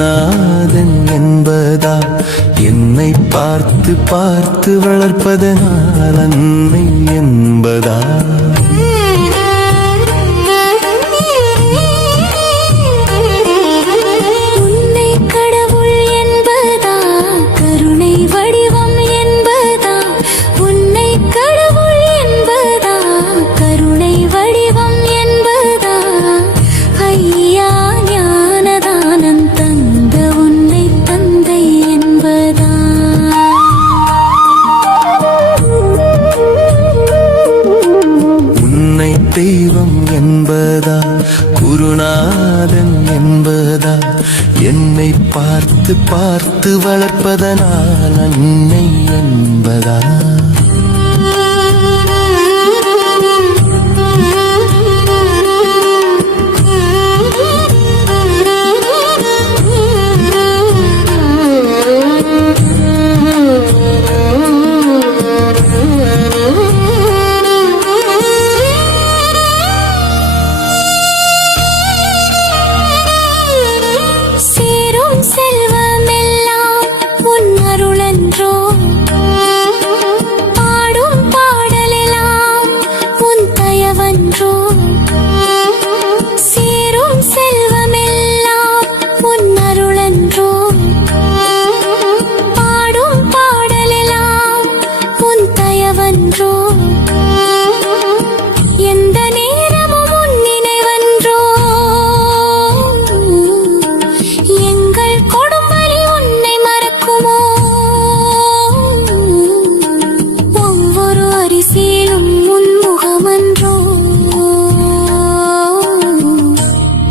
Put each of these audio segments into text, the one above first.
குருநாதன் என்பதா என்னை பார்த்து பார்த்து வளர்ப்பதனால் அன்னை என்பதா தெய்வம் என்பதா குருநாதன் என்பதா என்னை பார்த்து பார்த்து வளர்ப்பதனால் அன்னை என்பதா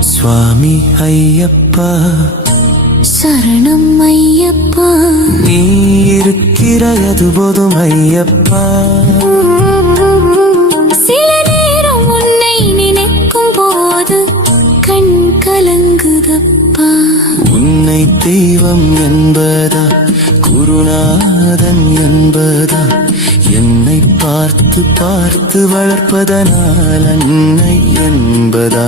சுவாமி ஐயப்பா சரணம் ஐயப்பா நீ இருக்கிறாய் அது போதும் ஐயப்பா சில நேரம் உன்னை நினைக்கும் போது கண் கலங்குதப்பா உன்னை தெய்வம் என்பதா குருநாதன் என்பதா என்னை பார்த்து பார்த்து வளர்ப்பதனால் அன்னை என்பதா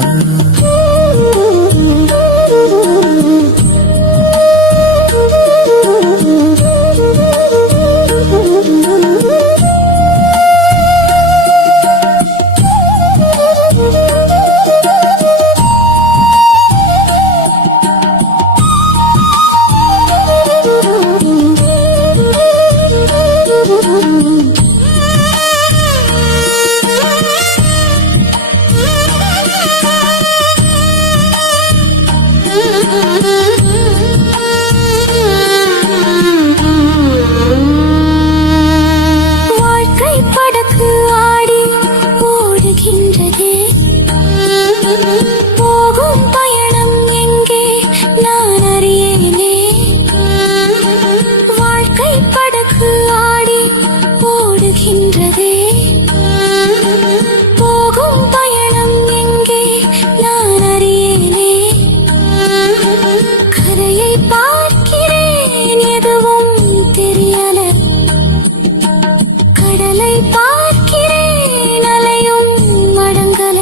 போகும் பயணம் எங்கே நான் அறியேனே வாழ்க்கை படகு ஆடி ஓடுகின்றதே போகும் பயணம் எங்கே நான் அறியேனே கரையை பார்க்கிறேன் எதுவும் தெரியல கடலை பார்க்கிறேன் அலையும் மடங்கல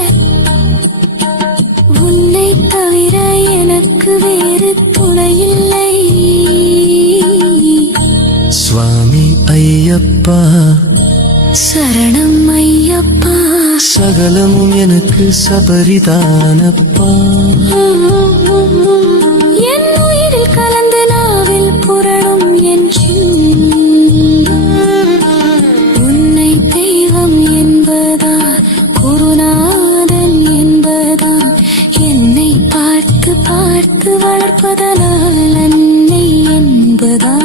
உன்னை தவிர எனக்கு வேறு துணையில்லை சுவாமி ஐயப்பா சரணம் ஐயப்பா சகலமும் எனக்கு சபரிதானப்பா என் உயிரில் கலந்து நாவில் புரளும் என் உன்னை தெய்வம் என்பதா குருநாதன் என்பதா என்னை பார்த்து பார்த்து வளர்ப்பதனால் அன்னை என்பதா